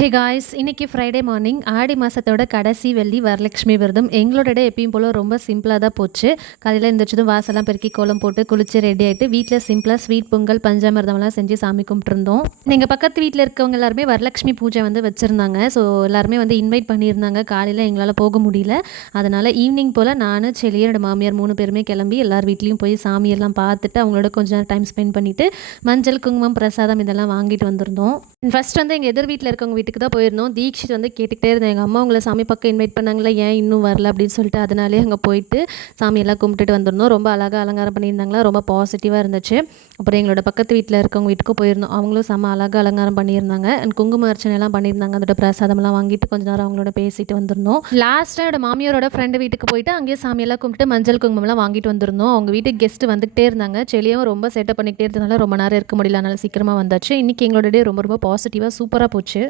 Hey guys, இன்னைக்கு Friday morning ஆடி மாதத்தோட கடைசி வெள்ளி வரலட்சுமி விரதம். எங்களோட டே எப்பயும் போல் ரொம்ப சிம்பிளாக தான் போச்சு. காலையில் எழுந்திரிச்சதும் வாசலாம் பெருக்கி கோலம் போட்டு குளிச்சு ரெடி ஆகிட்டு வீட்டில் சிம்பிளாக ஸ்வீட் பொங்கல் பஞ்சாமிர்தம்லாம் செஞ்சு சாமி கும்பிட்டுருந்தோம். எங்கள் பக்கத்து வீட்டில் இருக்கவங்க எல்லாருமே வரலட்சுமி பூஜை வந்து வச்சுருந்தாங்க. ஸோ எல்லாருமே வந்து இன்வைட் பண்ணியிருந்தாங்க. காலையில் எங்களால் போக முடியல. அதனால் ஈவினிங் போல் நான் செல்லியும் என்னோட மாமியார் 3 பேருமே கிளம்பி எல்லார் வீட்லேயும் போய் சாமியெல்லாம் பார்த்துட்டு அவங்களோட கொஞ்சம் நேரம் டைம் ஸ்பெண்ட் பண்ணிவிட்டு மஞ்சள் குங்குமம் பிரசாதம் இதெல்லாம் வாங்கிட்டு வந்திருந்தோம். ஃபர்ஸ்ட் வந்து எங்கள் எதிர் வீட்டில் இருக்கவங்க வீட்டுக்கு தான் போயிருந்தோம். தீக்ஷித் வந்து கேட்டுக்கிட்டே இருந்தேன், எங்கள் அம்மா உங்களை சாமி பக்கம் இன்வைட் பண்ணாங்களா, ஏன் இன்னும் வரல அப்படின்னு சொல்லிட்டு. அதனாலே அங்கே போயிட்டு சாமியெல்லாம் கும்பிட்டுட்டு வந்திருந்தோம். ரொம்ப அழகாக அலங்காரம் பண்ணியிருந்தாங்களா, ரொம்ப பாசிட்டிவாக இருந்துச்சு. அப்புறம் எங்களோட பக்கத்து வீட்டில் இருக்கவங்க வீட்டுக்கு போயிருந்தோம். அவங்களும் செம்ம அழகாக அலங்காரம் பண்ணியிருந்தாங்க. அண்ட் குங்கும அர்ச்சனைலாம் பண்ணியிருந்தாங்க. அதோட பிரசாதம்லாம் வாங்கிட்டு கொஞ்ச நேரம் அவங்களோட பேசிட்டு வந்திருந்தோம். லாஸ்ட்டாக என்னோட மாமியாரோட ஃப்ரெண்டு வீட்டுக்கு போயிட்டு அங்கேயே சாமியெல்லாம் கும்பிட்டு மஞ்சள் குங்குமம்லாம் வாங்கிட்டு வந்திருந்தோம். அவங்க வீட்டுக்கு கெஸ்ட் வந்துகிட்டே இருந்தாங்க. செலியும் ரொம்ப செட்டப் பண்ணிக்கிட்டே இருந்ததுனால ரொம்ப நேரம் இருக்க முடியல. அதனால சீக்கிரமாக வந்தாச்சு. இன்றைக்கி எங்களோட டே ரொம்ப ரொம்ப பாசிட்டிவாக சூப்பராக போச்சு.